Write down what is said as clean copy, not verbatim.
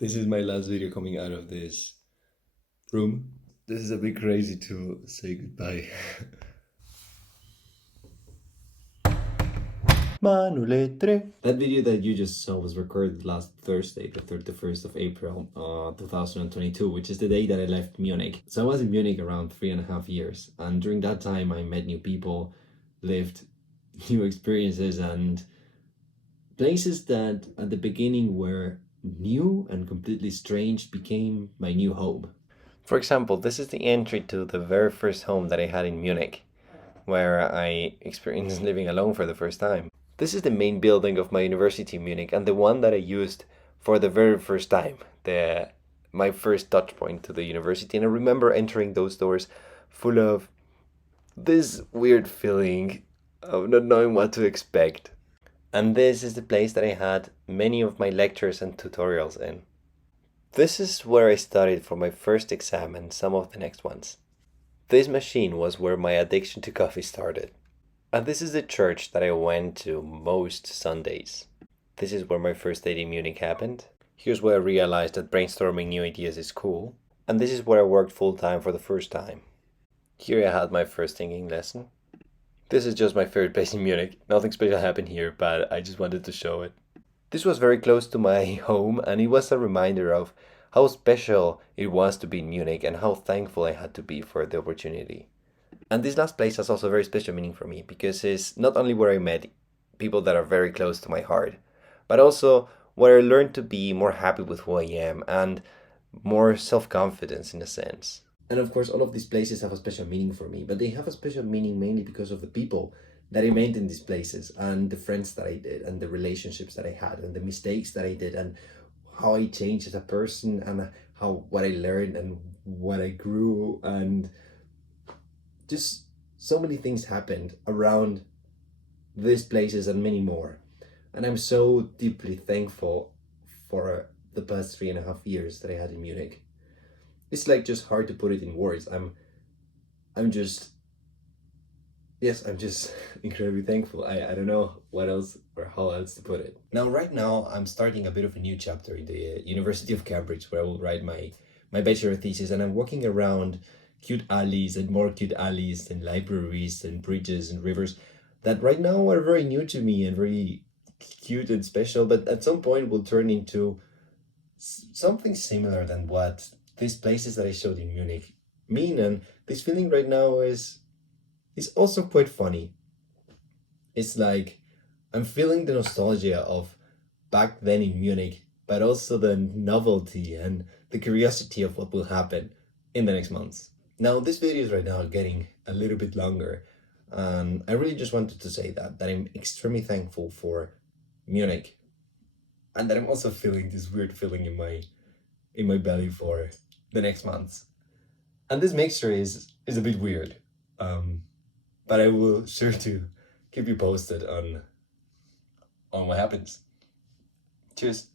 This is my last video coming out of this room. This is a bit crazy to say goodbye. Manuletre. That video that you just saw was recorded last Thursday, the 31st of April, 2022, which is the day that I left Munich. So I was in Munich around 3.5 years, and during that time I met new people, lived new experiences, and places that at the beginning were new and completely strange became my new home. For example, this is the entry to the very first home that I had in Munich, where I experienced living alone for the first time. This is the main building of my university in Munich and the one that I used for the very first time, my first touch point to the university. And I remember entering those doors full of this weird feeling of not knowing what to expect. And this is the place that I had many of my lectures and tutorials in. This is where I studied for my first exam and some of the next ones. This machine was where my addiction to coffee started. And this is the church that I went to most Sundays. This is where my first date in Munich happened. Here's where I realized that brainstorming new ideas is cool. And this is where I worked full time for the first time. Here I had my first singing lesson. This is just my favorite place in Munich. Nothing special happened here, but I just wanted to show it. This was very close to my home, and it was a reminder of how special it was to be in Munich and how thankful I had to be for the opportunity. And this last place has also a very special meaning for me because it's not only where I met people that are very close to my heart, but also where I learned to be more happy with who I am and more self-confidence in a sense. And of course, all of these places have a special meaning for me, but they have a special meaning mainly because of the people that I met in these places and the friends that I did and the relationships that I had and the mistakes that I did and how I changed as a person and what I learned and what I grew, and just so many things happened around these places and many more. And I'm so deeply thankful for the past 3.5 years that I had in Munich. It's like just hard to put it in words. I'm just incredibly thankful. I don't know what else or how else to put it. Now, right now, I'm starting a bit of a new chapter in the University of Cambridge where I will write my bachelor thesis, and I'm walking around cute alleys and more cute alleys and libraries and bridges and rivers that right now are very new to me and very cute and special, but at some point will turn into something similar than what these places that I showed in Munich mean. And this feeling right now is also quite funny. It's like I'm feeling the nostalgia of back then in Munich, but also the novelty and the curiosity of what will happen in the next months. Now, this video is right now getting a little bit longer, and I really just wanted to say that I'm extremely thankful for Munich, and that I'm also feeling this weird feeling in my belly for the next months. And this mixture is a bit weird, but I will sure to keep you posted on what happens. Cheers.